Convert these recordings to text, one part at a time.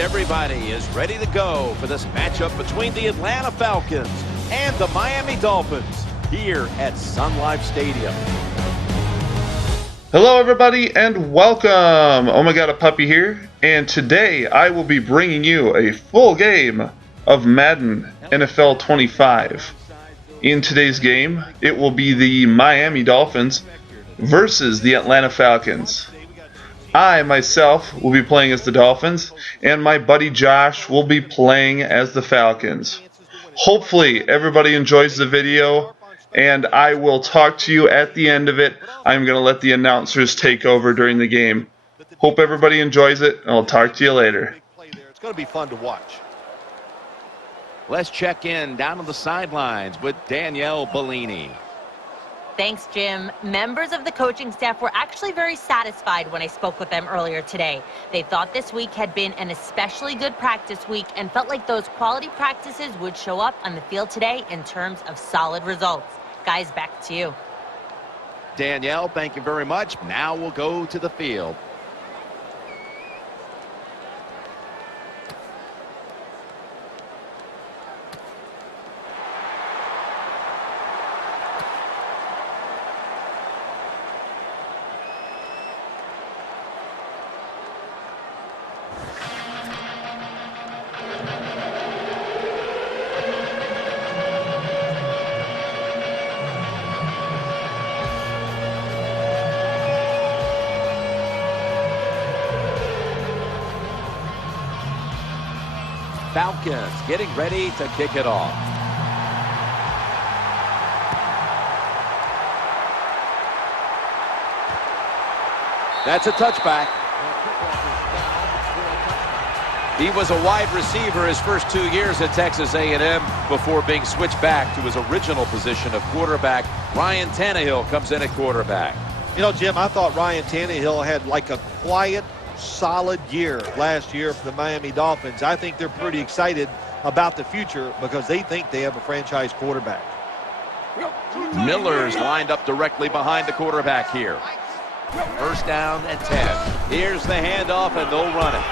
everybody is ready to go for this matchup between the Atlanta Falcons and the Miami Dolphins here at Sun Life Stadium. Hello everybody and welcome! Oh my god, a puppy here, and today I will be bringing you a full game of Madden NFL 25. In today's game, it will be the Miami Dolphins versus the Atlanta Falcons. I myself will be playing as the Dolphins, and my buddy Josh will be playing as the Falcons. Hopefully everybody enjoys the video, and I will talk to you at the end of it. I'm going to let the announcers take over during the game. Hope everybody enjoys it, and I'll talk to you later. It's going to be fun to watch. Let's check in down on the sidelines with Danielle Bellini. Thanks, Jim. Members of the coaching staff were actually very satisfied when I spoke with them earlier today. They thought this week had been an especially good practice week and felt like those quality practices would show up on the field today in terms of solid results. Guys, back to you. Danielle, thank you very much. Now we'll go to the field. Falcons getting ready to kick it off. That's a touchback. He was a wide receiver his first 2 years at Texas A&M before being switched back to his original position of quarterback. Ryan Tannehill comes in at quarterback. You know, Jim, I thought Ryan Tannehill had like a quiet, solid year last year for the Miami Dolphins. I think they're pretty excited about the future because they think they have a franchise quarterback. Miller's lined up directly behind the quarterback here. First down and 10. Here's the handoff, and they'll run it.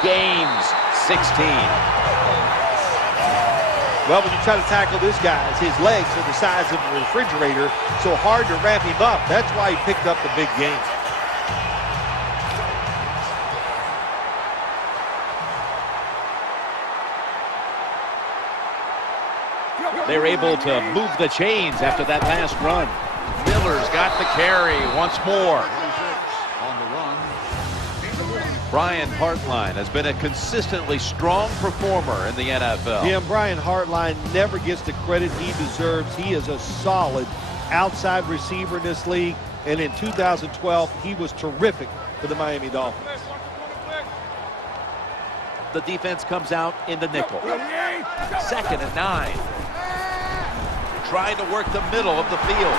Gains 16. Well, when you try to tackle this guy, his legs are the size of a refrigerator, so hard to wrap him up. That's why he picked up the big gain. They're able to move the chains after that last run. Miller's got the carry once more. Brian Hartline has been a consistently strong performer in the NFL. Jim, Brian Hartline never gets the credit he deserves. He is a solid outside receiver in this league, and in 2012, he was terrific for the Miami Dolphins. The defense comes out in the nickel. 2nd and 9. Trying to work the middle of the field.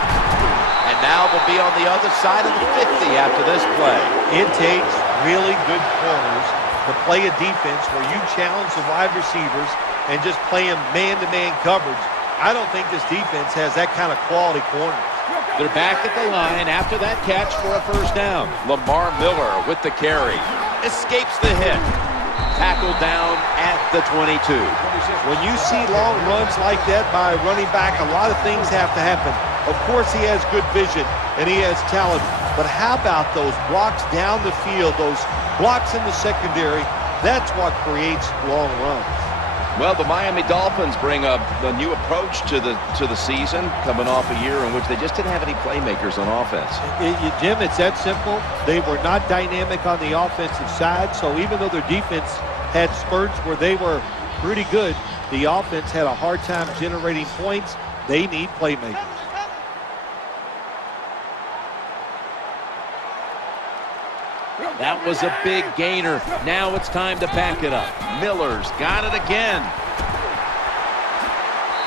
And now they'll be on the other side of the 50 after this play. It takes really good corners to play a defense where you challenge the wide receivers and just play them man-to-man coverage. I don't think this defense has that kind of quality corners. They're back at the line after that catch for a first down. Lamar Miller with the carry. Escapes the hit. Tackled down at the 22. When you see long runs like that by a running back, a lot of things have to happen. Of course, he has good vision and he has talent, but how about those blocks down the field, those blocks in the secondary? That's what creates long runs. Well, the Miami Dolphins bring a new approach to the season, coming off a year in which they just didn't have any playmakers on offense. Jim, it's that simple. They were not dynamic on the offensive side, so even though their defense had spurts where they were pretty good, the offense had a hard time generating points. They need playmakers. That was a big gainer. Now it's time to pack it up. Miller's got it again.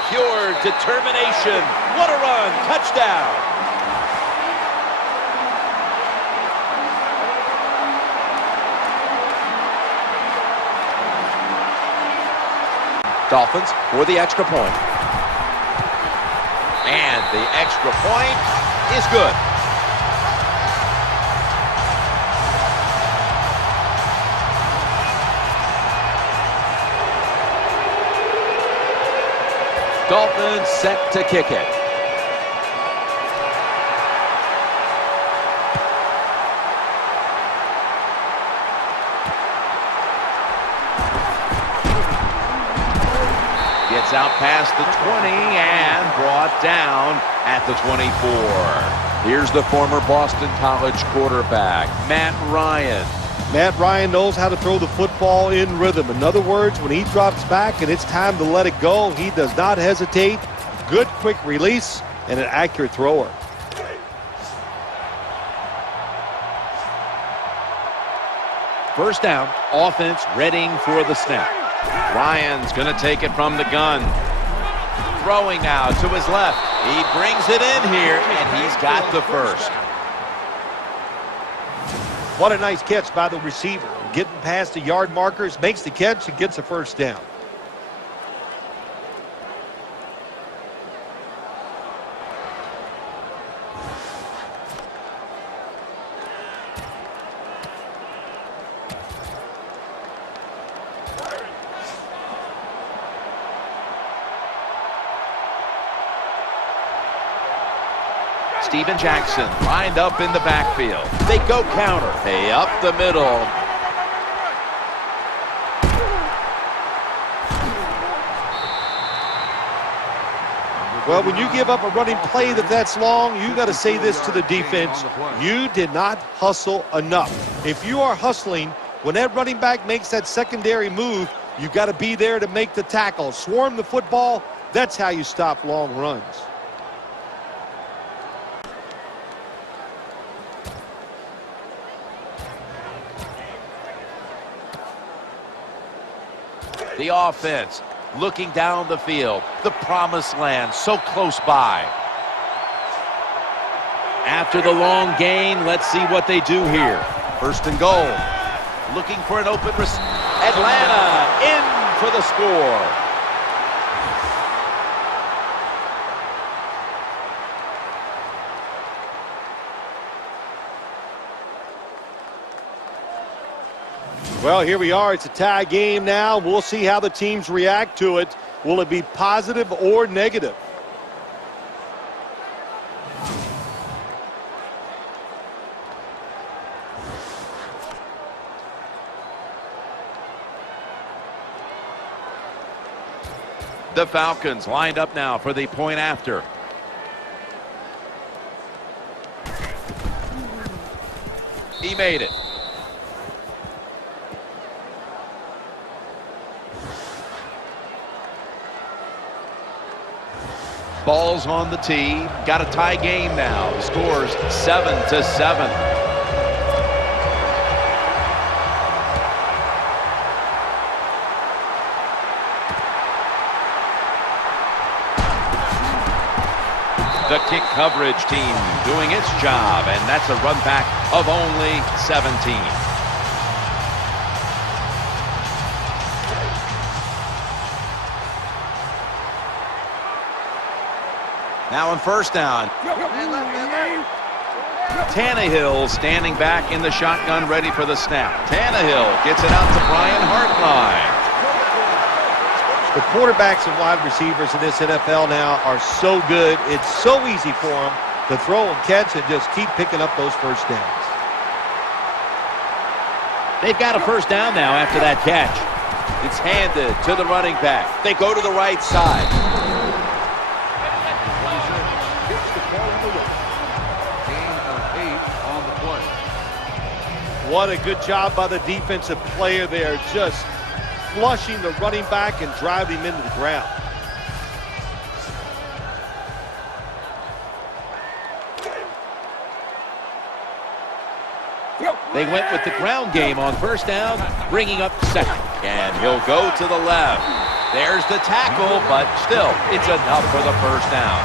Pure determination. What a run. Touchdown. Dolphins for the extra point. And the extra point is good. Dolphins set to kick it. Gets out past the 20 and brought down at the 24. Here's the former Boston College quarterback, Matt Ryan. Matt Ryan knows how to throw the football in rhythm. In other words, when he drops back and it's time to let it go, he does not hesitate. Good quick release and an accurate thrower. First down, offense readying for the snap. Ryan's going to take it from the gun. Throwing now to his left. He brings it in here, and he's got the first. What a nice catch by the receiver. Getting past the yard markers, makes the catch, and gets a first down. Steven Jackson lined up in the backfield. They go counter. Hey, up the middle. Well, when you give up a running play that's long, you got to say this to the defense. You did not hustle enough. If you are hustling, when that running back makes that secondary move, you got to be there to make the tackle. Swarm the football. That's how you stop long runs. The offense looking down the field. The promised land so close by. After the long gain, let's see what they do here. First and goal. Looking for an open Atlanta in for the score. Well, here we are. It's a tie game now. We'll see how the teams react to it. Will it be positive or negative? The Falcons lined up now for the point after. He made it. Ball's on the tee. Got a tie game now. The score's 7-7. The kick coverage team doing its job, and that's a run back of only 17. Now on first down. Tannehill standing back in the shotgun, ready for the snap. Tannehill gets it out to Brian Hartline. The quarterbacks and wide receivers in this NFL now are so good. It's so easy for them to throw and catch and just keep picking up those first downs. They've got a first down now after that catch. It's handed to the running back. They go to the right side. What a good job by the defensive player there, just flushing the running back and driving him into the ground. They went with the ground game on first down, bringing up second. And he'll go to the left. There's the tackle, but still, it's enough for the first down.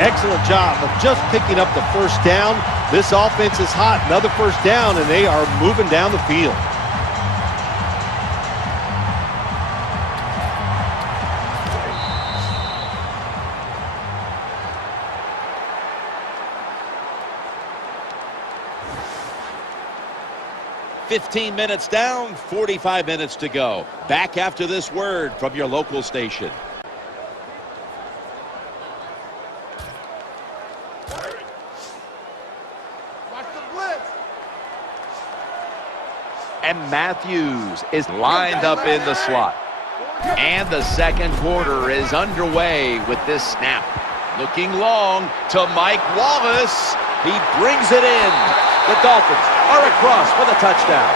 Excellent job of just picking up the first down. This offense is hot. Another first down, and they are moving down the field. "15 minutes down, 45 minutes to go." Back after this word from your local station. And Matthews is lined up in the slot. And the second quarter is underway with this snap. Looking long to Mike Wallace. He brings it in. The Dolphins are across for the touchdown.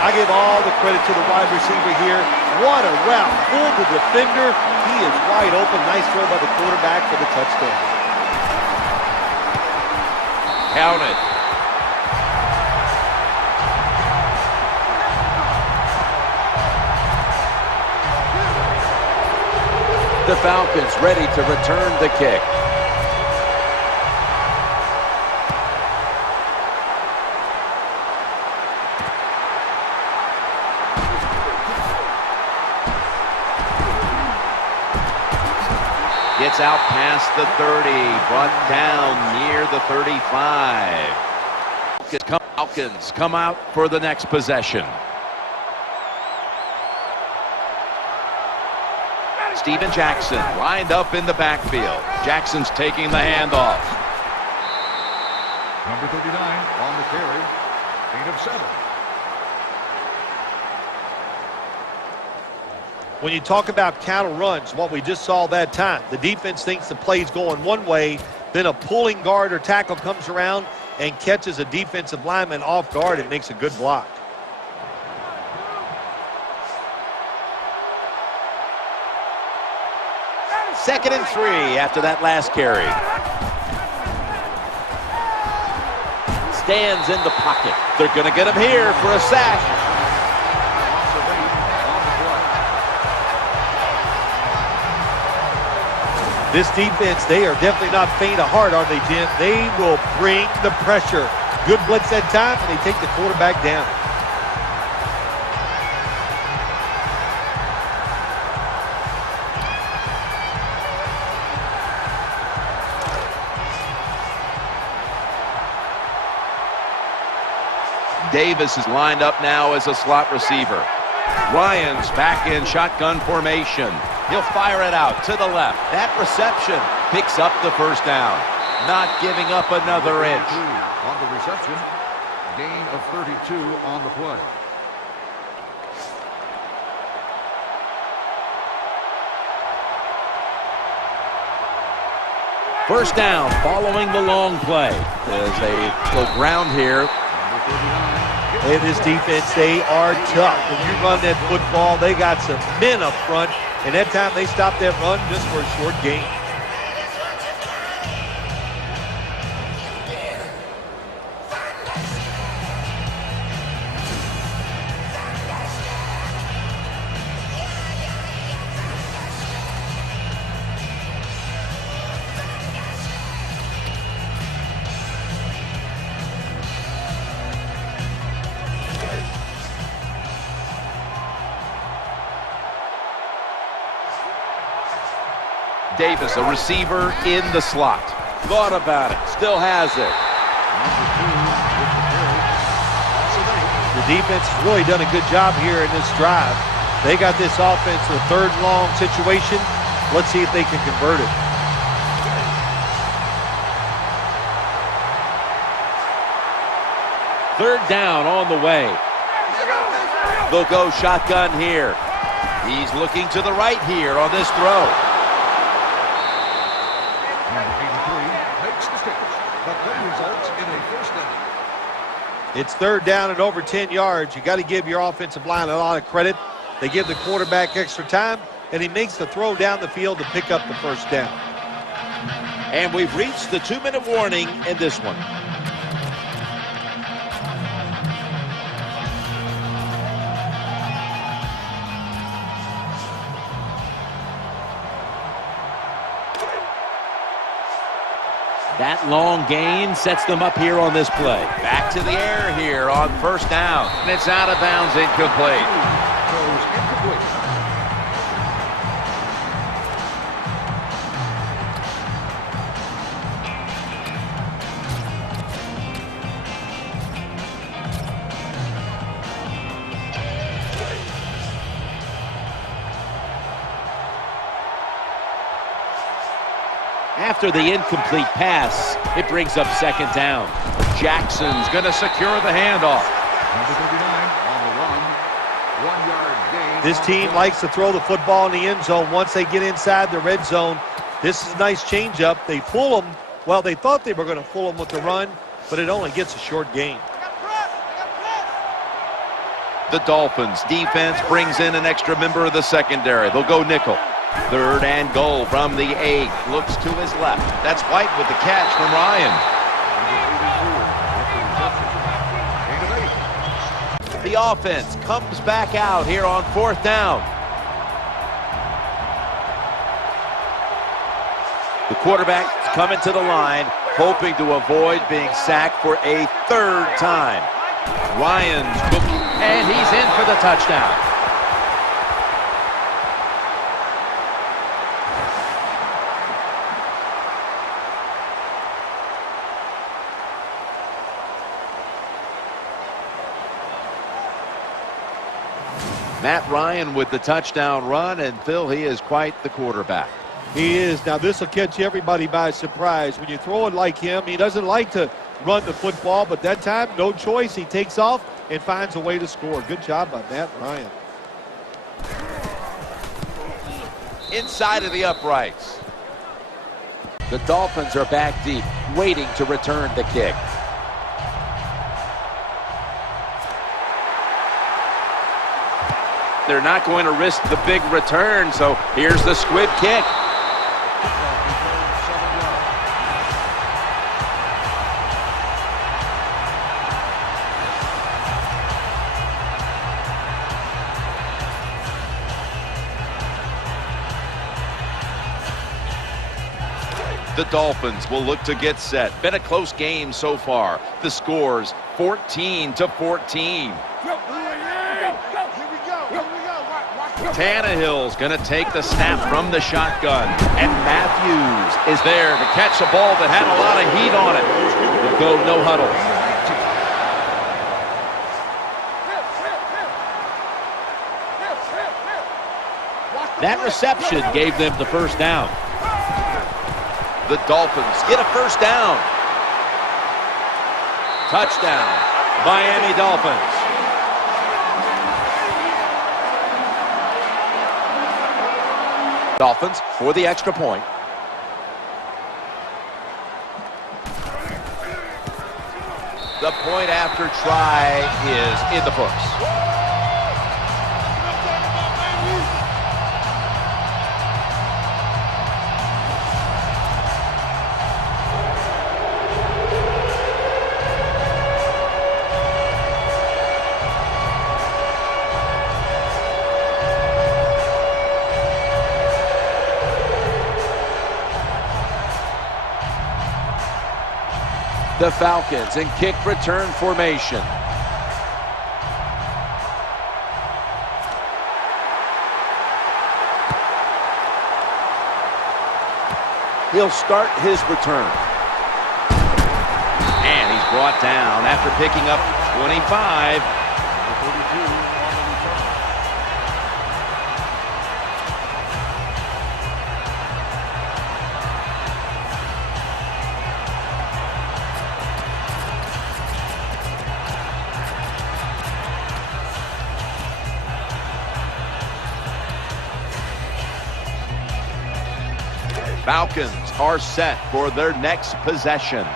I give all the credit to the wide receiver here. What a route. Fooled the defender. He is wide open. Nice throw by the quarterback for the touchdown. Counted. The Falcons ready to return the kick. Gets out past the 30, brought down near the 35. Falcons come out for the next possession. Steven Jackson lined up in the backfield. Jackson's taking the handoff. Number 39 on the carry. 8 of 7. When you talk about counter runs, what we just saw that time, the defense thinks the play's going one way, then a pulling guard or tackle comes around and catches a defensive lineman off guard and makes a good block. Second and 3 after that last carry. Stands in the pocket. They're going to get him here for a sack. This defense, they are definitely not faint of heart, are they, Jim? They will bring the pressure. Good blitz that time, and they take the quarterback down. Davis is lined up now as a slot receiver. Ryan's back in shotgun formation. He'll fire it out to the left. That reception picks up the first down. Not giving up another inch. On the reception, gain of 32 on the play. First down following the long play. There's a little ground here. Hey, this defense, they are tough. When you run that football, they got some men up front. And that time they stopped that run just for a short gain. Davis, a receiver in the slot. Thought about it. Still has it. The defense has really done a good job here in this drive. They got this offense to a third and long situation. Let's see if they can convert it. Third down on the way. They'll go shotgun here. He's looking to the right here on this throw. It's third down and over 10 yards. You got to give your offensive line a lot of credit. They give the quarterback extra time, and he makes the throw down the field to pick up the first down. And we've reached the 2-minute warning in this one. That long gain sets them up here on this play. Back to the air here on first down. And it's out of bounds, incomplete. Goes incomplete. After the incomplete pass, it brings up second down. Jackson's going to secure the handoff. Number 39 on the run. 1 yard gain. This team likes to throw the football in the end zone once they get inside the red zone. This is a nice changeup. They fool them. Well, they thought they were going to fool them with the run, but it only gets a short gain. The Dolphins defense brings in an extra member of the secondary. They'll go nickel. 3rd and goal from the 8. Looks to his left. That's White with the catch from Ryan. The offense comes back out here on 4th down. The quarterback is coming to the line, hoping to avoid being sacked for a 3rd time. Ryan's cooking, and he's in for the touchdown. Matt Ryan with the touchdown run, and Phil, he is quite the quarterback. He is. Now, this will catch everybody by surprise. When you throw it like him, he doesn't like to run the football, but that time, no choice. He takes off and finds a way to score. Good job by Matt Ryan. Inside of the uprights. The Dolphins are back deep, waiting to return the kick. They're not going to risk the big return, so here's the squib kick. The Dolphins will look to get set. Been a close game so far. The score's 14-14. Tannehill's going to take the snap from the shotgun. And Matthews is there to catch a ball that had a lot of heat on it. They'll go no huddle. That reception gave them the first down. The Dolphins get a first down. Touchdown, Miami Dolphins. Dolphins for the extra point. The point after try is in the books. The Falcons in kick return formation. He'll start his return. And he's brought down after picking up 25. Falcons are set for their next possession.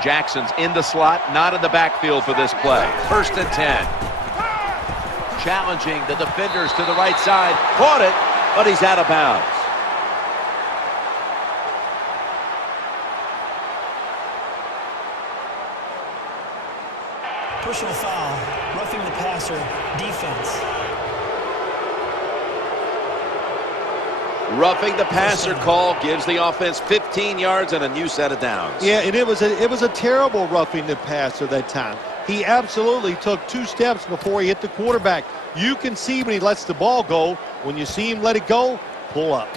Jackson's in the slot, not in the backfield for this play. 1st and 10. Challenging the defenders to the right side. Caught it, but he's out of bounds. Personal foul, roughing the passer, defense. Roughing the passer call gives the offense 15 yards and a new set of downs. Yeah, and it was a terrible roughing the passer that time. He absolutely took 2 steps before he hit the quarterback. You can see when he lets the ball go. When you see him let it go, pull up.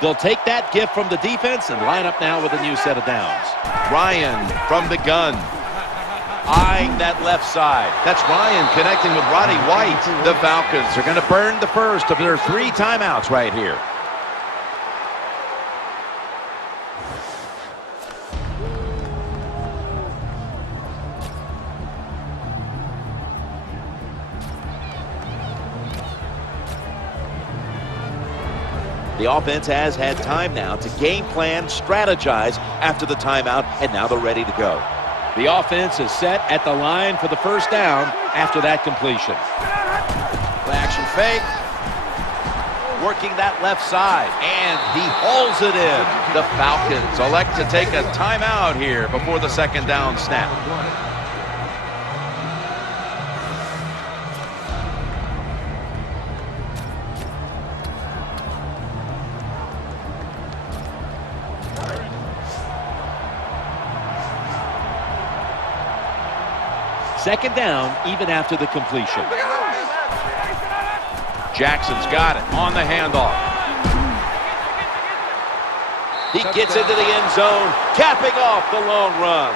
They'll take that gift from the defense and line up now with a new set of downs. Ryan from the gun. eyeing that left side. That's Ryan connecting with Roddy White. The Falcons are going to burn the first of their 3 timeouts right here. The offense has had time now to game plan, strategize after the timeout, and now they're ready to go. The offense is set at the line for the first down after that completion. Play-action fake. Working that left side, and he hauls it in. The Falcons elect to take a timeout here before the second down snap. Second down, even after the completion. Jackson's got it on the handoff. He gets into the end zone, capping off the long run.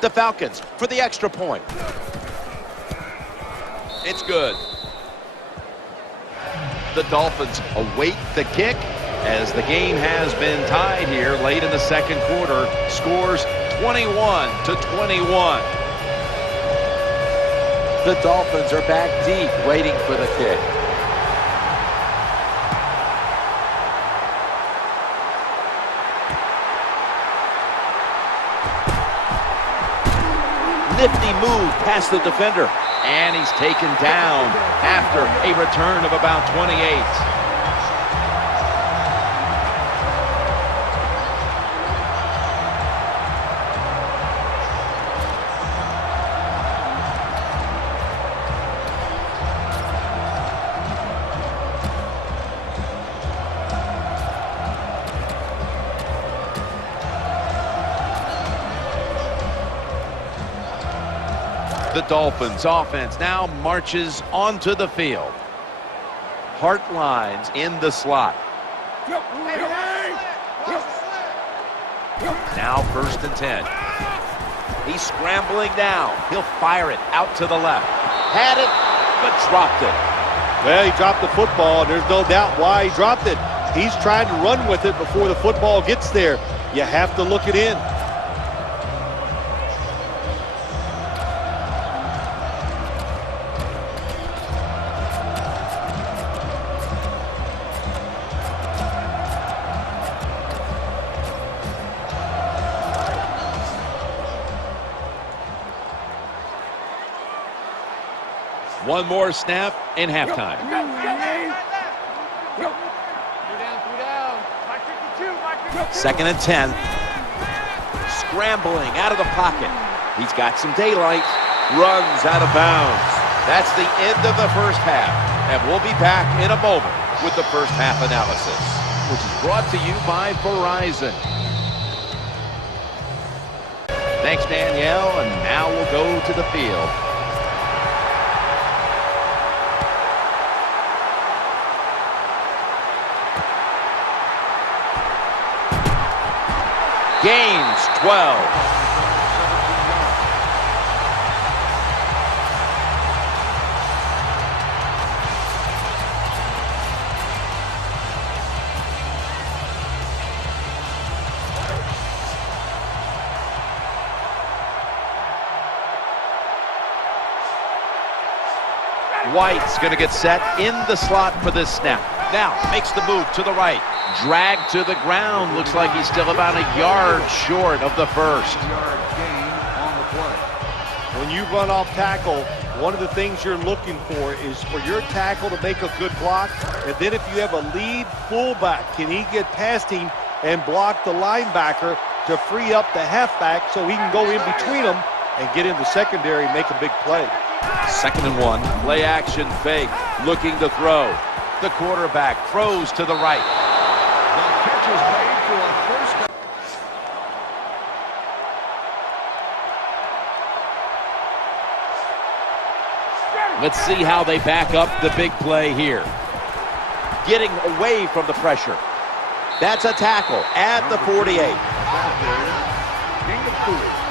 The Falcons for the extra point. It's good. The Dolphins await the kick, as the game has been tied here late in the second quarter. Scores 21-21. The Dolphins are back deep, waiting for the kick. Nifty move past the defender, and he's taken down after a return of about 28. The Dolphins offense now marches onto the field. Hart lines in the slot. Now 1st and 10. He's scrambling now. He'll fire it out to the left. Had it, but dropped it. Well, he dropped the football, and there's no doubt why he dropped it. He's trying to run with it before the football gets there. You have to look it in. One more snap in halftime. Second and 10. Scrambling out of the pocket. He's got some daylight. Runs out of bounds. That's the end of the first half. And we'll be back in a moment with the first half analysis, which is brought to you by Verizon. Thanks, Danielle. And now we'll go to the field. Gains 12. White's going to get set in the slot for this snap. Now makes the move to the right. Dragged to the ground. Looks like he's still about a yard short of the first. When you run off tackle, one of the things you're looking for is for your tackle to make a good block. And then if you have a lead fullback, can he get past him and block the linebacker to free up the halfback so he can go in between them and get in the secondary and make a big play. 2nd and 1. Play action fake. Looking to throw. The quarterback throws to the right. The catch is made for a first down. Let's see how they back up the big play here. Getting away from the pressure. That's a tackle at the 48. Gain of 4.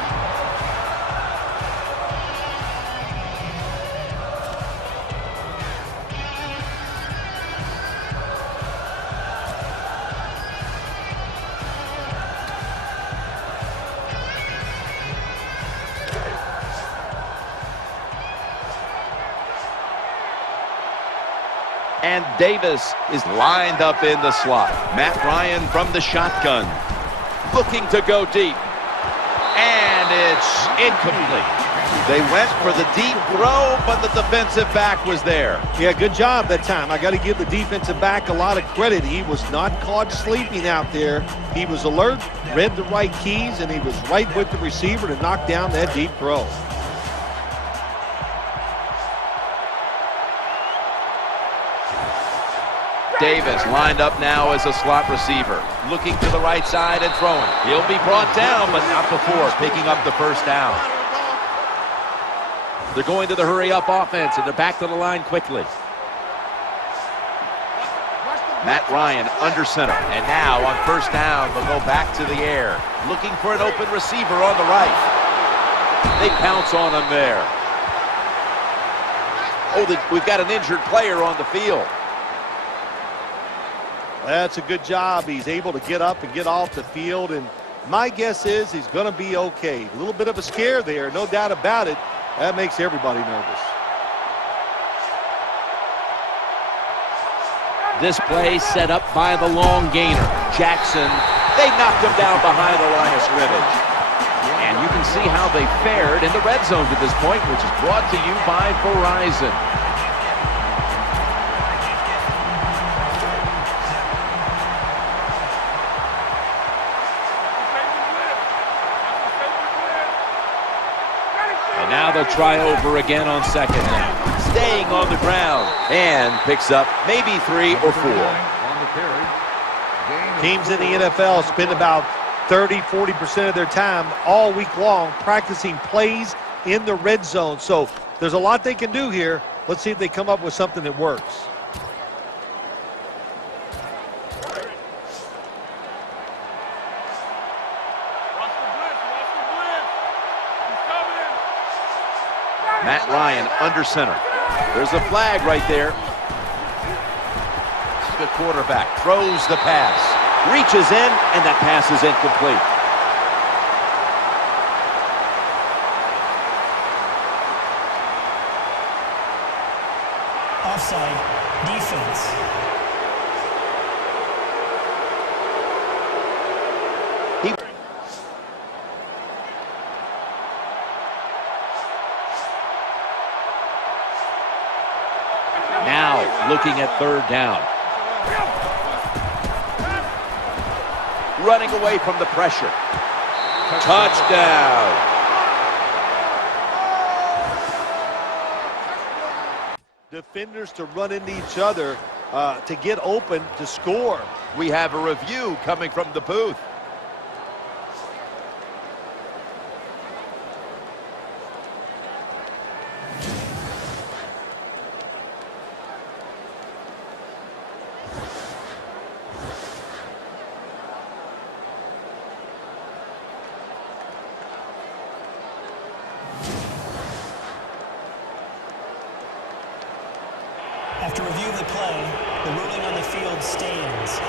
And Davis is lined up in the slot. Matt Ryan from the shotgun, looking to go deep. And it's incomplete. They went for the deep throw, but the defensive back was there. Yeah, good job that time. I got to give the defensive back a lot of credit. He was not caught sleeping out there. He was alert, read the right keys, and he was right with the receiver to knock down that deep throw. Davis lined up now as a slot receiver, looking to the right side and throwing. He'll be brought down, but not before picking up the first down. They're going to the hurry-up offense, and they're back to the line quickly. Matt Ryan under center, and now on first down, they'll go back to the air, looking for an open receiver on the right. They pounce on him there. Oh, we've got an injured player on the field. That's a good job. He's able to get up and get off the field, and my guess is he's going to be okay. A little bit of a scare there, no doubt about it. That makes everybody nervous. This play set up by the long gainer, Jackson. They knocked him down behind the line of scrimmage. And you can see how they fared in the red zone to this point, which is brought to you by Verizon. And now they'll try over again on second down. Staying on the ground and picks up maybe 3 or 4. On the carry. Teams in the NFL spend about 30-40% of their time all week long practicing plays in the red zone. So there's a lot they can do here. Let's see if they come up with something that works. Matt Ryan under center. There's a flag right there. The quarterback throws the pass, reaches in, and that pass is incomplete. Offside. Defense. Now looking at third down. Running away from the pressure. Touchdown. Defenders to run into each other to get open to score. We have a review coming from the booth. After review of the play, the ruling on the field stands.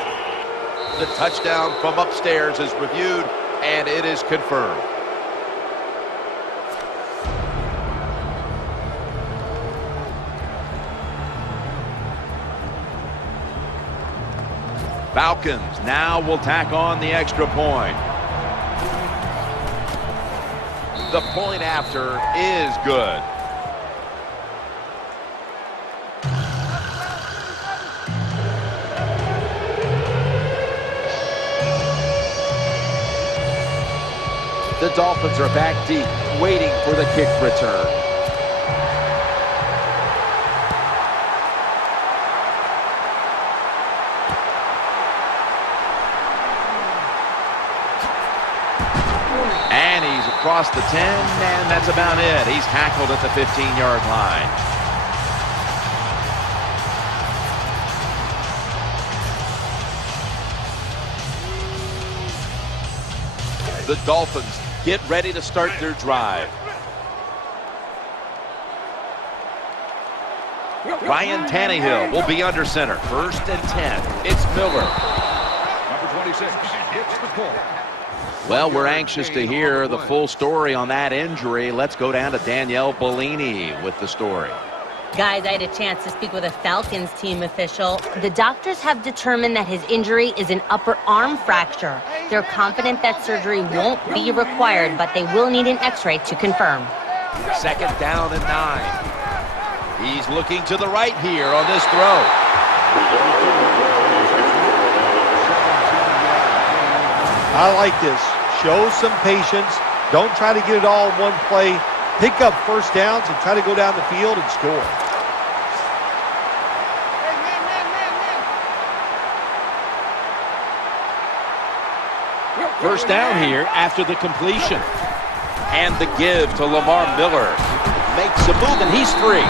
The touchdown from upstairs is reviewed, and it is confirmed. Falcons now will tack on the extra point. The point after is good. The Dolphins are back deep, waiting for the kick return. And he's across the 10, and that's about it. He's tackled at the 15-yard line. The Dolphins get ready to start their drive. Ryan Tannehill will be under center. 1st and 10. It's Miller. Number 26 hits the ball. Well, we're anxious to hear the full story on that injury. Let's go down to Danielle Bellini with the story. Guys, I had a chance to speak with a Falcons team official. The doctors have determined that his injury is an upper arm fracture. They're confident that surgery won't be required, but they will need an x-ray to confirm. 2nd down and 9. He's looking to the right here on this throw. I like this. Show some patience. Don't try to get it all in one play. Pick up first downs and try to go down the field and score. First down here after the completion. And the give to Lamar Miller. Makes a move, and he's free.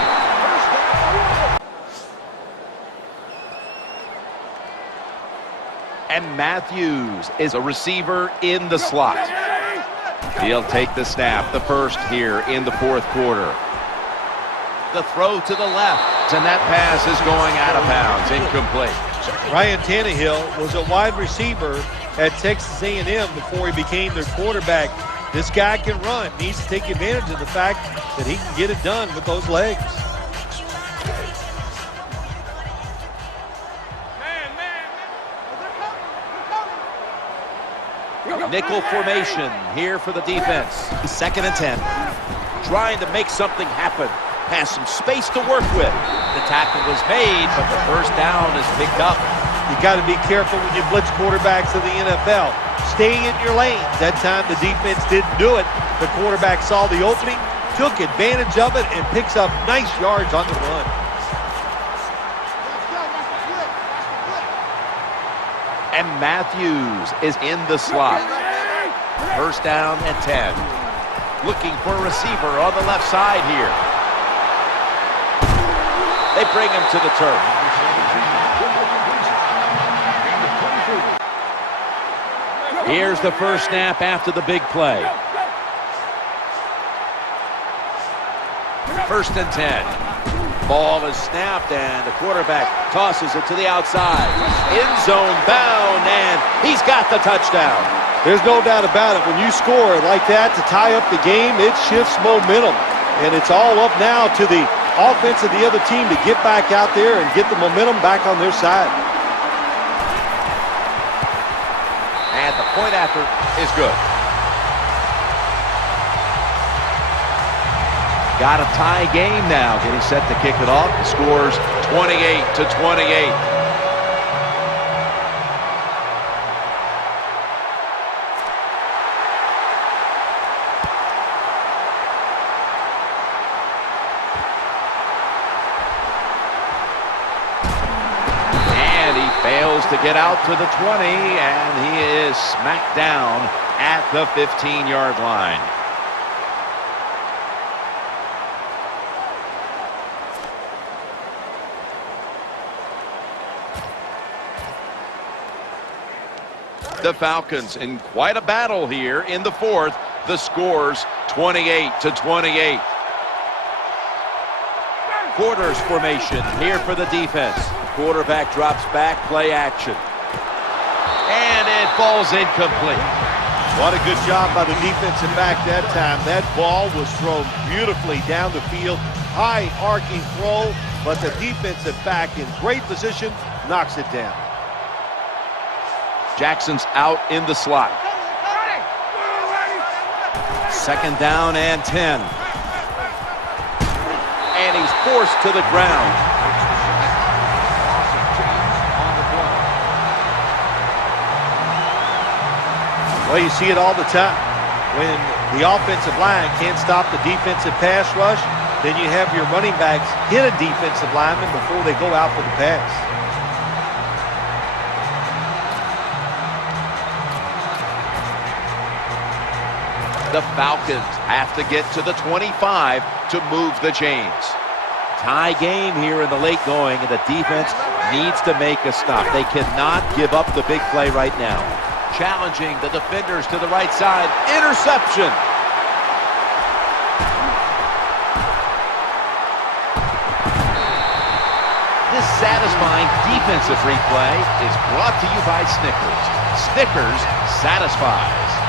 And Matthews is a receiver in the slot. He'll take the snap, the first here in the 4th quarter. The throw to the left, and that pass is going out of bounds, incomplete. Ryan Tannehill was a wide receiver at Texas A&M before he became their quarterback. This guy can run. Needs to take advantage of the fact that he can get it done with those legs. Nickel formation here for the defense. 2nd and 10. Trying to make something happen. Has some space to work with. The tackle was made, but the first down is picked up. You got to be careful when you blitz quarterbacks in the NFL. Stay in your lanes. That time the defense didn't do it. The quarterback saw the opening, took advantage of it, and picks up nice yards on the run. And Matthews is in the slot. 1st down and 10. Looking for a receiver on the left side here. They bring him to the turf. Here's the first snap after the big play. 1st and 10. Ball is snapped, and the quarterback tosses it to the outside. End zone bound, and he's got the touchdown. There's no doubt about it. When you score like that to tie up the game, it shifts momentum. And it's all up now to the offense of the other team to get back out there and get the momentum back on their side. And the point after is good. Got a tie game now. Getting set to kick it off. The score's 28-28. And he fails to get out to the 20, and he is smacked down at the 15-yard line. The Falcons in quite a battle here in the 4th. The score's 28-28. Quarters formation here for the defense. Quarterback drops back, play action. And it falls incomplete. What a good job by the defensive back that time. That ball was thrown beautifully down the field. High arcing throw, but the defensive back in great position knocks it down. Jackson's out in the slot. 2nd down and 10. And he's forced to the ground. Well, you see it all the time. When the offensive line can't stop the defensive pass rush, then you have your running backs hit a defensive lineman before they go out for the pass. The Falcons have to get to the 25 to move the chains. Tie game here in the late going, and the defense needs to make a stop. They cannot give up the big play right now. challenging the defenders to the right side. Interception. This satisfying defensive replay is brought to you by Snickers. Snickers satisfies.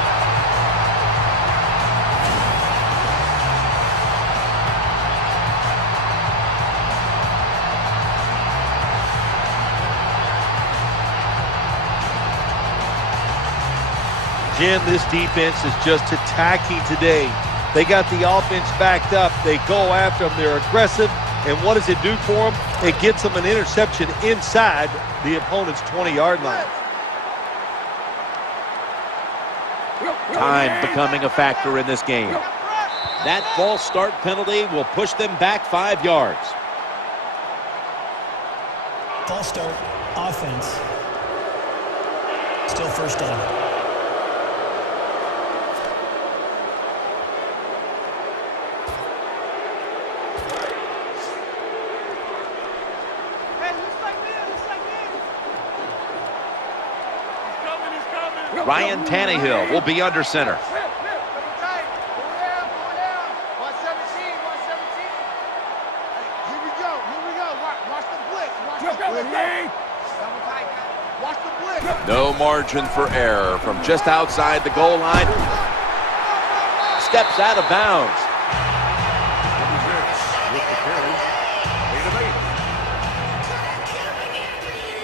Jim, this defense is just attacking today. They got the offense backed up. They go after them. They're aggressive. And what does it do for them? It gets them an interception inside the opponent's 20-yard line. Time becoming a factor in this game. That false start penalty will push them back 5 yards. False start, offense. Still first down. Ryan Tannehill will be under center. Here we go. Watch the blitz. Watch the blitz. No margin for error from just outside the goal line. Steps out of bounds.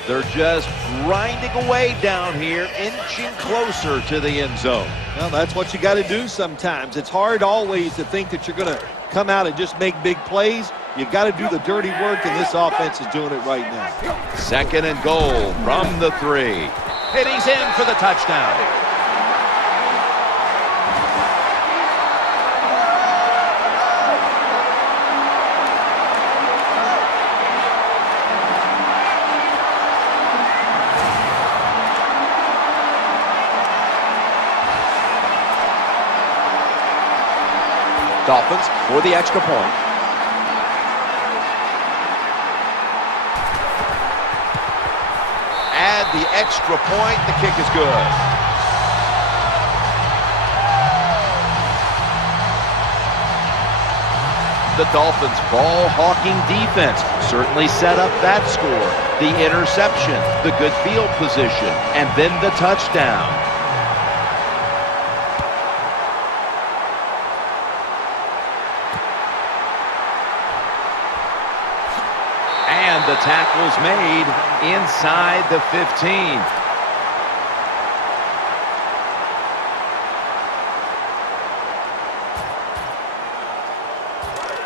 They're just grinding away down here, inching closer to the end zone. Well, that's what you got to do sometimes. It's hard always to think that you're going to come out and just make big plays. You got to do the dirty work, and this offense is doing it right now. 2nd and goal from the 3. And he's in for the touchdown. Dolphins for the extra point. Add the extra point. The kick is good. The Dolphins' ball-hawking defense certainly set up that score. The interception, the good field position, and then the touchdown. And the tackle's made inside the 15.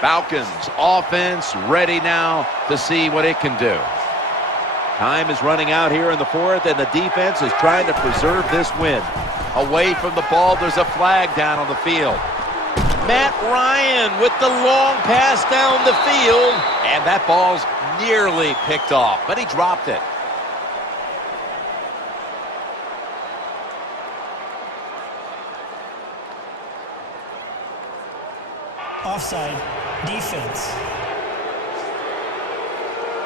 Falcons offense ready now to see what it can do. Time is running out here in the 4th, and the defense is trying to preserve this win. Away from the ball, there's a flag down on the field. Matt Ryan with the long pass down the field, and that ball's nearly picked off, but he dropped it. Offside, defense.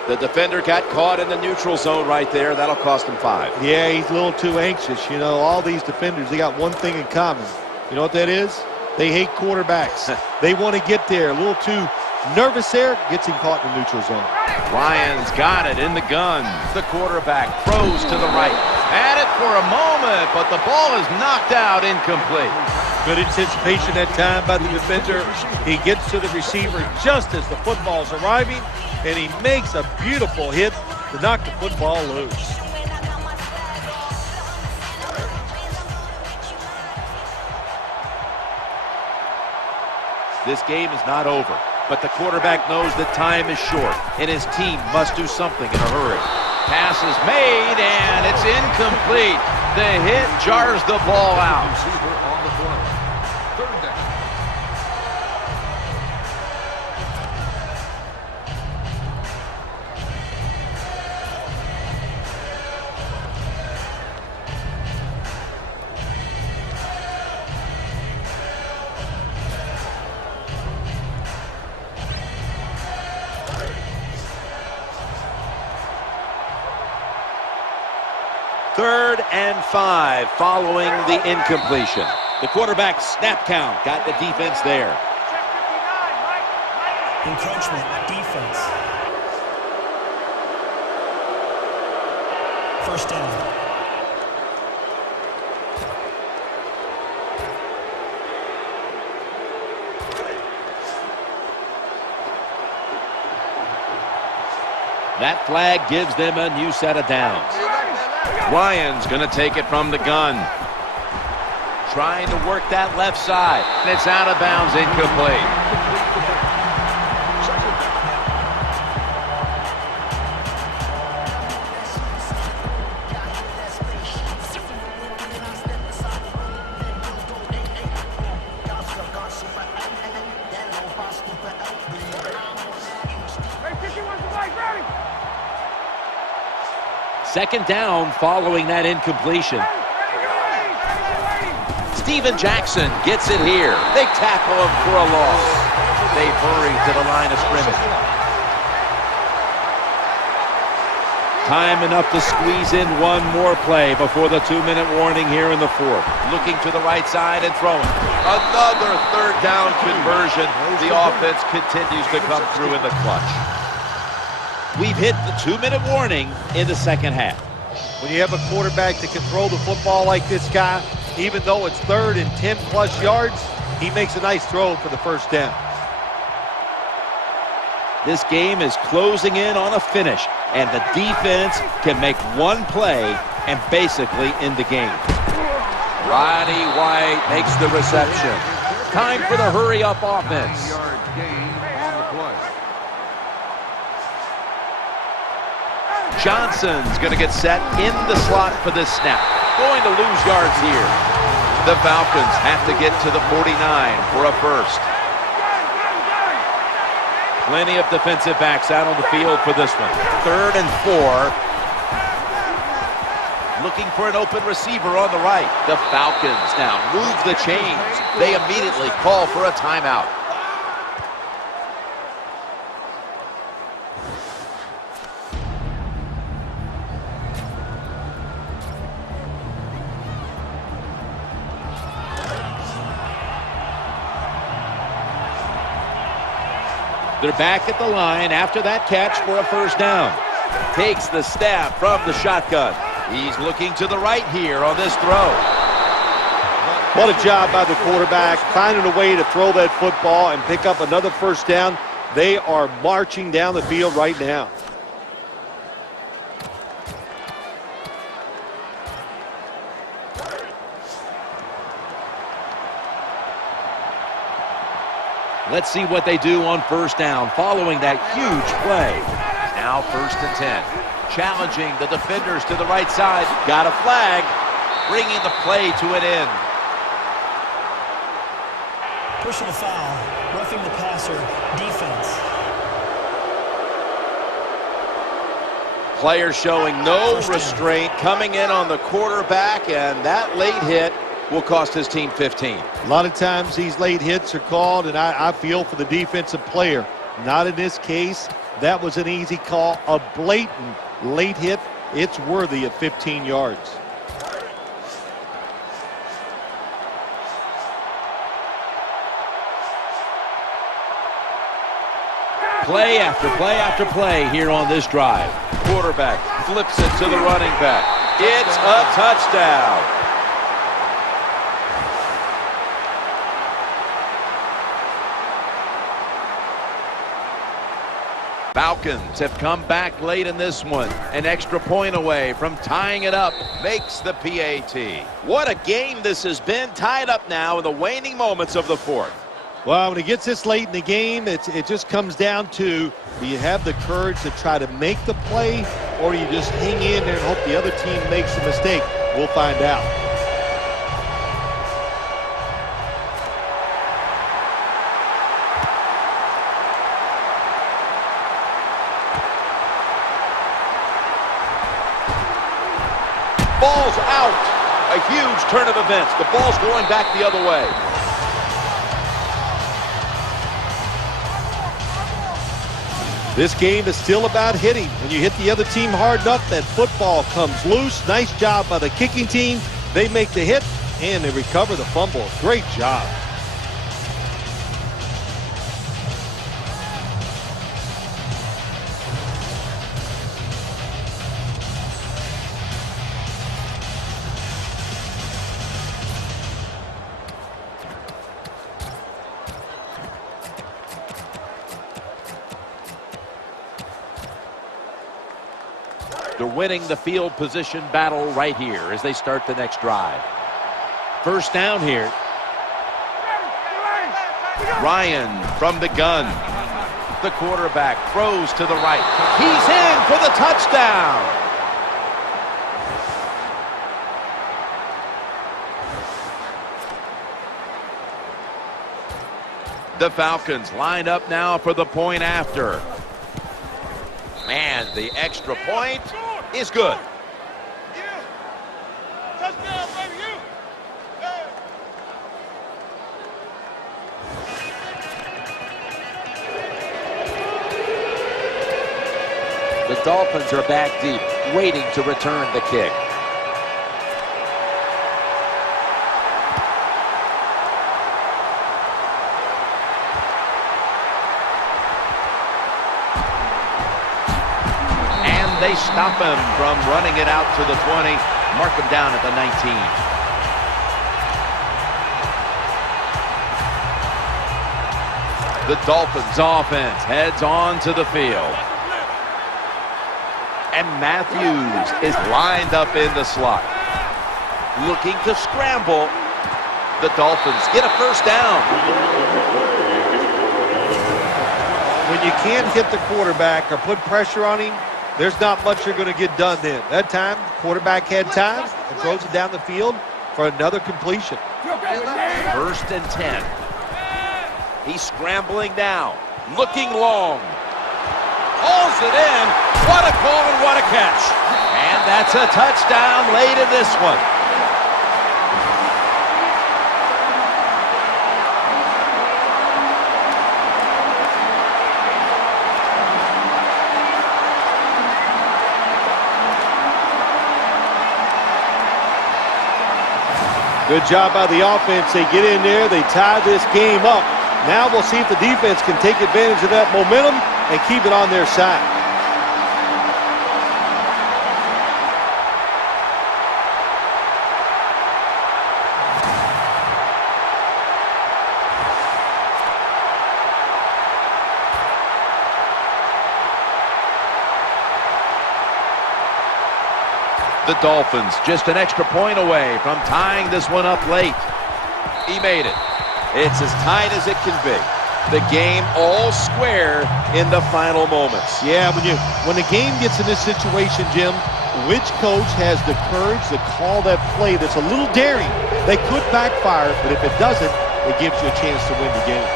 The defender got caught in the neutral zone right there. That'll cost him 5. Yeah, he's a little too anxious. You know, all these defenders, they got one thing in common. You know what that is? They hate quarterbacks. They want to get there. A little too nervous there. Gets him caught in the neutral zone. Ryan's got it in the gun. The quarterback throws to the right. Had it for a moment, but the ball is knocked out, incomplete. Good anticipation that time by the defender. He gets to the receiver just as the football's arriving, and he makes a beautiful hit to knock the football loose. This game is not over, but the quarterback knows that time is short, and his team must do something in a hurry. Pass is made, and it's incomplete. The hit jars the ball out. Receiver on the play. 3rd down. 3rd and 5 following the incompletion. The quarterback snap count got the defense there. Encroachment, defense. 1st down. That flag gives them a new set of downs. Ryan's going to take it from the gun. Trying to work that left side. And it's out of bounds, incomplete. Second down following that incompletion. Steven Jackson gets it here. They tackle him for a loss. They hurry to the line of scrimmage. Time enough to squeeze in one more play before the 2-minute warning here in the 4th. Looking to the right side and throwing. Another 3rd down conversion. The offense continues to come through in the clutch. We've hit the 2-minute warning in the 2nd half. When you have a quarterback that can throw the football like this guy, even though it's 3rd and 10+ yards, he makes a nice throw for the 1st down. This game is closing in on a finish, and the defense can make one play and basically end the game. Roddy White makes the reception. Time for the hurry-up offense. 20-yard gain on the play. Johnson's going to get set in the slot for this snap. Going to lose yards here. The Falcons have to get to the 49 for a first. Plenty of defensive backs out on the field for this one. 3rd and 4. Looking for an open receiver on the right. The Falcons now move the chains. They immediately call for a timeout. They're back at the line after that catch for a 1st down. Takes the snap from the shotgun. He's looking to the right here on this throw. What a job by the quarterback, finding a way to throw that football and pick up another 1st down. They are marching down the field right now. Let's see what they do on 1st down following that huge play. Now 1st and 10. Challenging the defenders to the right side. Got a flag. Bringing the play to an end. Personal foul. Roughing the passer. Defense. Players showing no restraint coming in on the quarterback, and that late hit will cost his team 15. A lot of times these late hits are called, and I feel for the defensive player. Not in this case. That was an easy call. A blatant late hit. It's worthy of 15 yards. Play after play after play here on this drive. Quarterback flips it to the running back. It's a touchdown. Falcons have come back late in this one. An extra point away from tying it up makes the PAT. What a game this has been, tied up now in the waning moments of the 4th. Well, when it gets this late in the game, it just comes down to, do you have the courage to try to make the play, or do you just hang in there and hope the other team makes a mistake? We'll find out. Ball's out. A huge turn of events. The ball's going back the other way. This game is still about hitting. When you hit the other team hard enough, that football comes loose. Nice job by the kicking team. They make the hit, and they recover the fumble. Great job. They're winning the field position battle right here as they start the next drive. First down here. Ryan from the gun. The quarterback throws to the right. He's in for the touchdown. The Falcons lined up now for the point after. And the extra point is good. Touchdown, baby, you. Hey. The Dolphins are back deep, waiting to return the kick. They stop him from running it out to the 20, mark him down at the 19. The Dolphins offense heads on to the field. And Matthews is lined up in the slot. Looking to scramble. The Dolphins get a first down. When you can't hit the quarterback or put pressure on him, there's not much you're going to get done then. That time, the quarterback had time and throws it down the field for another completion. First and 10. He's scrambling now, looking long. Hauls it in. What a call and what a catch. And that's a touchdown late in this one. Good job by the offense. They get in there. They tie this game up. Now we'll see if the defense can take advantage of that momentum and keep it on their side. The Dolphins just an extra point away from tying this one up late. He made it. It's as tight as it can be. The game all square in the final moments. Yeah, when the game gets in this situation, Jim, which coach has the courage to call that play that's a little daring? They could backfire, but if it doesn't, it gives you a chance to win the game.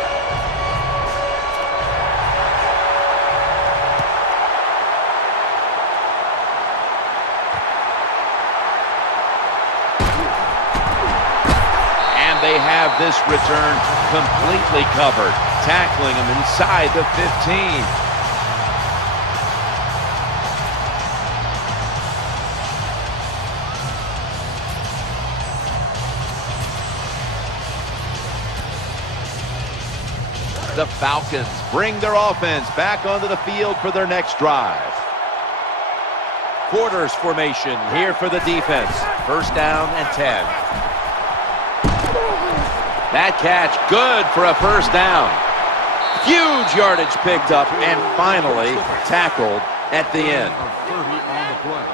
They have this return completely covered, tackling him inside the 15. The Falcons bring their offense back onto the field for their next drive. Quarters formation here for the defense. First down and 10. That catch good for a first down. Huge yardage picked up and finally tackled at the end. 30 on the play.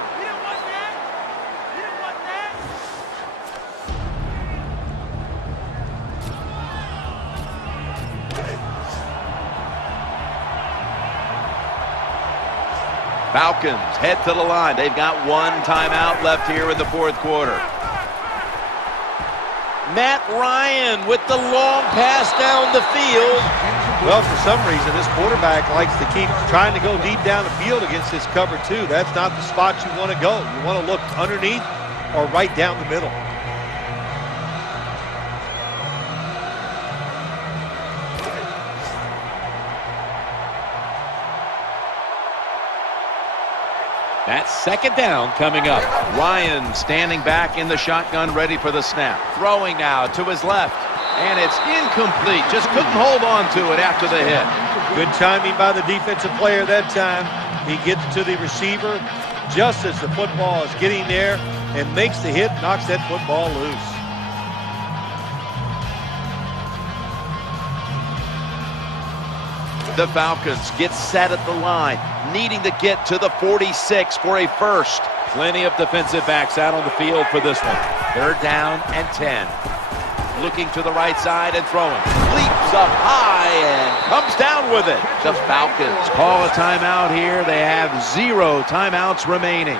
Falcons head to the line. They've got one timeout left here in the fourth quarter. Matt Ryan with the long pass down the field. Well, for some reason, this quarterback likes to keep trying to go deep down the field against this cover two. That's not the spot you want to go. You want to look underneath or right down the middle. That's second down coming up. Ryan standing back in the shotgun, ready for the snap. Throwing now to his left. And it's incomplete. Just couldn't hold on to it after the hit. Good timing by the defensive player that time. He gets to the receiver just as the football is getting there and makes the hit, knocks that football loose. The Falcons get set at the line, needing to get to the 46 for a first. Plenty of defensive backs out on the field for this one. Third down and 10. Looking to the right side and throwing. Leaps up high and comes down with it. The Falcons call a timeout here. They have 0 timeouts remaining.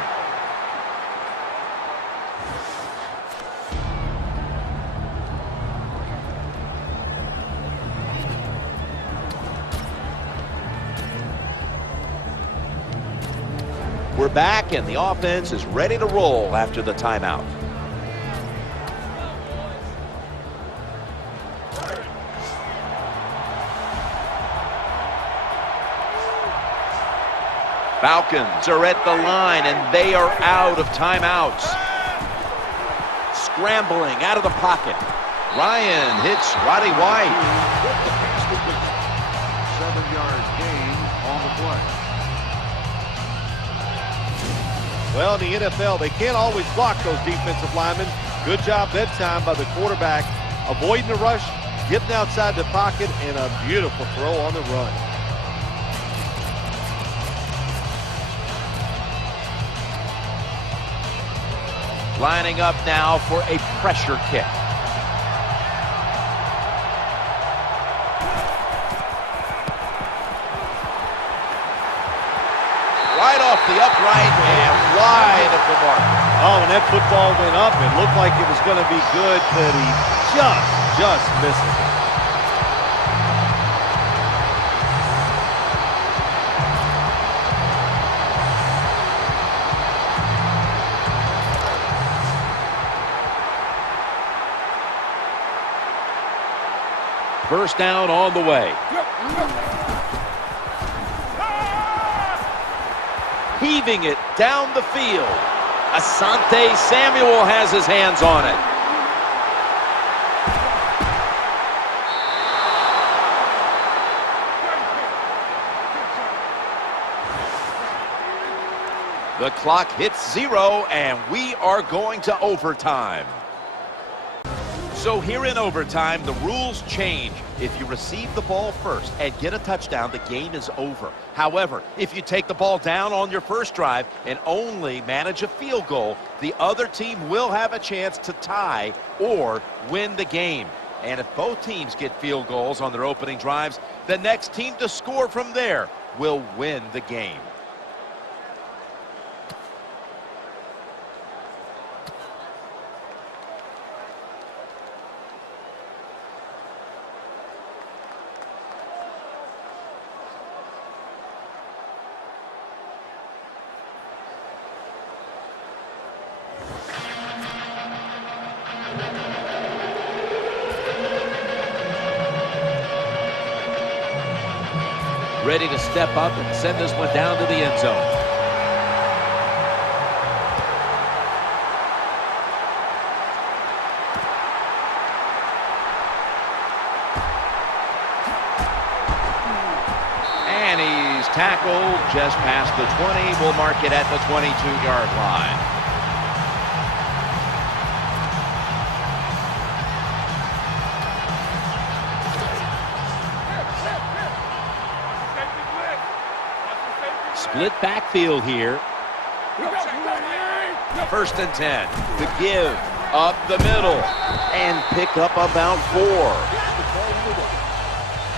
We're back and the offense is ready to roll after the timeout. Falcons are at the line and they are out of timeouts. Scrambling out of the pocket. Ryan hits Roddy White. 7-yard gain on the play. Well, in the NFL, they can't always block those defensive linemen. Good job that time by the quarterback, avoiding the rush, getting outside the pocket, and a beautiful throw on the run. Lining up now for a pressure kick. Right off the upright and wide of the mark. Oh, and that football went up. It looked like it was going to be good, but he just missed it. First down on the way. Heaving it down the field. Asante Samuel has his hands on it. The clock hits 0 and we are going to overtime. So here in overtime, the rules change. If you receive the ball first and get a touchdown, the game is over. However, if you take the ball down on your first drive and only manage a field goal, the other team will have a chance to tie or win the game. And if both teams get field goals on their opening drives, the next team to score from there will win the game. Ready to step up and send this one down to the end zone. And he's tackled just past the 20. We'll mark it at the 22-yard line. Split backfield here. First and 10. The give up the middle and pick up about 4.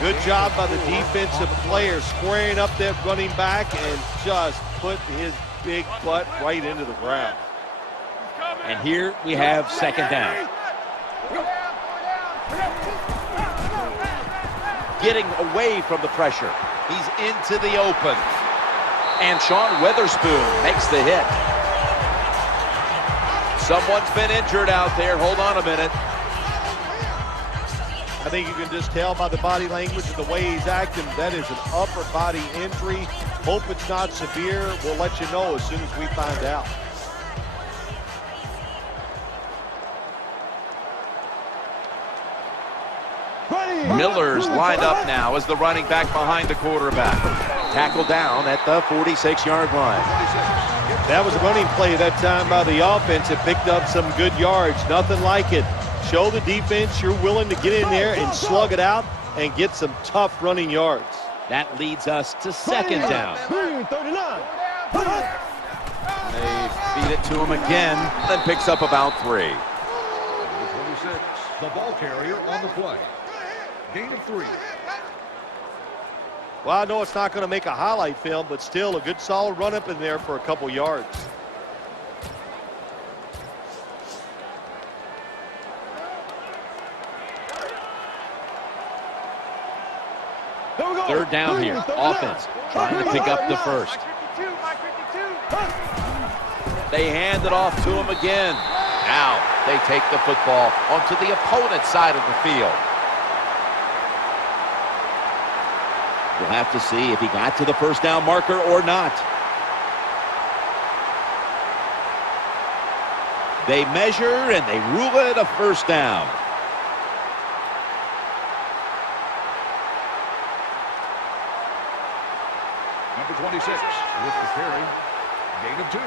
Good job by the defensive player squaring up that running back and just put his big butt right into the ground. And here we have second down. Getting away from the pressure. He's into the open. And Sean Weatherspoon makes the hit. Someone's been injured out there. Hold on a minute. I think you can just tell by the body language and the way he's acting, that is an upper body injury. Hope it's not severe. We'll let you know as soon as we find out. Miller's lined up now as the running back behind the quarterback. Tackle down at the 46-yard line. That was a running play that time by the offense. It picked up some good yards. Nothing like it. Show the defense you're willing to get in there and slug it out and get some tough running yards. That leads us to second down. They feed it to him again and picks up about 3. Number 26, the ball carrier on the play. Gain of 3. Well, I know it's not going to make a highlight film, but still a good solid run up in there for a couple yards. Third down here. Offense trying to pick up the first. They hand it off to him again. Now they take the football onto the opponent's side of the field. We'll have to see if he got to the first down marker or not. They measure and they rule it a first down. Number 26 with the carry. Gain of 2.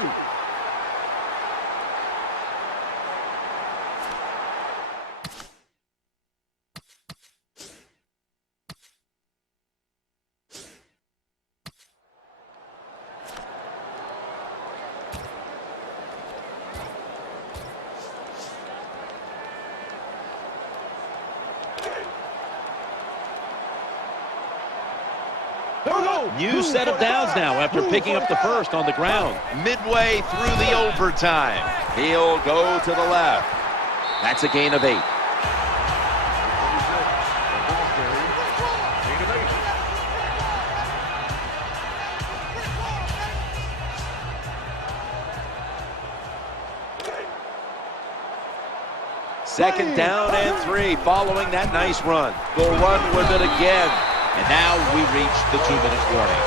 New set of downs now after picking up the first on the ground. Midway through the overtime. He'll go to the left. That's a gain of 8. Second down and 3 following that nice run. They'll run with it again. And now we reach the 2-minute warning.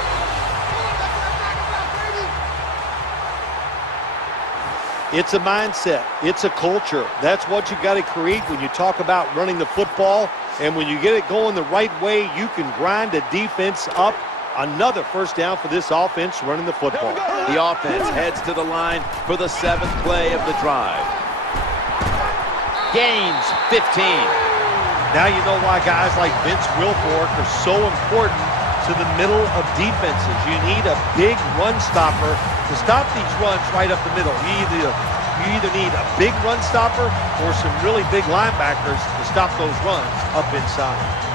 It's a mindset. It's a culture. That's what you got to create when you talk about running the football. And when you get it going the right way, you can grind the defense up. Another first down for this offense running the football. The offense heads to the line for the 7th play of the drive. Gains 15. Now you know why guys like Vince Wilfork are so important to the middle of defenses. You need a big run stopper to stop these runs right up the middle. You either need a big run stopper or some really big linebackers to stop those runs up inside.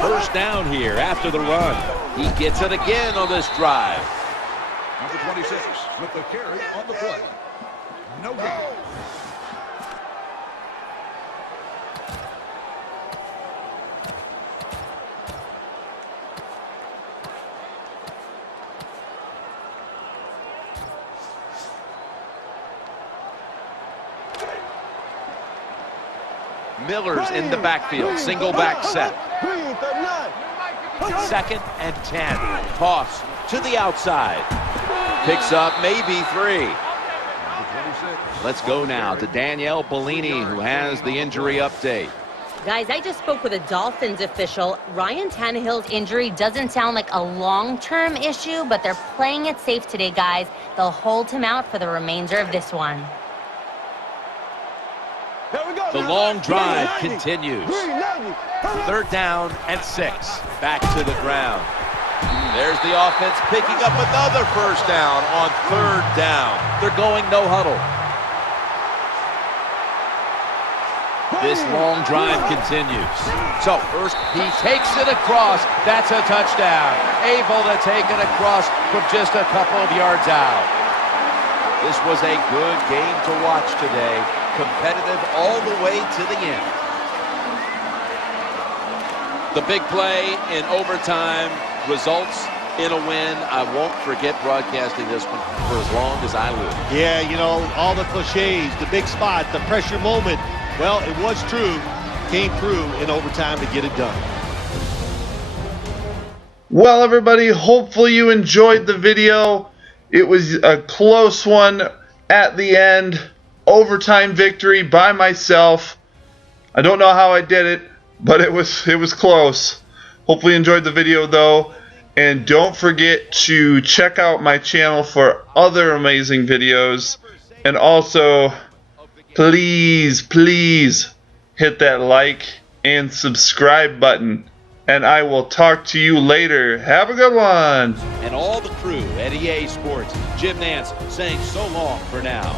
First down here after the run. He gets it again on this drive. Number 26 with the carry on the play. No gain. Miller's in the backfield. Single back set. 2nd and 10. Toss to the outside. Picks up maybe 3. Let's go now to Danielle Bellini, who has the injury update. Guys, I just spoke with a Dolphins official. Ryan Tannehill's injury doesn't sound like a long-term issue, but they're playing it safe today, guys. They'll hold him out for the remainder of this one. The long drive continues. 3rd down and 6. Back to the ground. There's the offense picking up another first down on 3rd down. They're going no huddle. This long drive continues. So first he takes it across. That's a touchdown. Able to take it across from just a couple of yards out. This was a good game to watch today. Competitive all the way to the end. The big play in overtime results in a win. I won't forget broadcasting this one for as long as I live. Yeah, you know, all the cliches, the big spot, the pressure moment. Well, it was true. Came through in overtime to get it done. Well, everybody, hopefully you enjoyed the video. It was a close one at the end. Overtime victory by myself. I don't know how I did it, but it was close. Hopefully you enjoyed the video, though. And don't forget to check out my channel for other amazing videos. And also, please hit that like and subscribe button. And I will talk to you later. Have a good one. And all the crew at EA Sports, Jim Nance saying so long for now.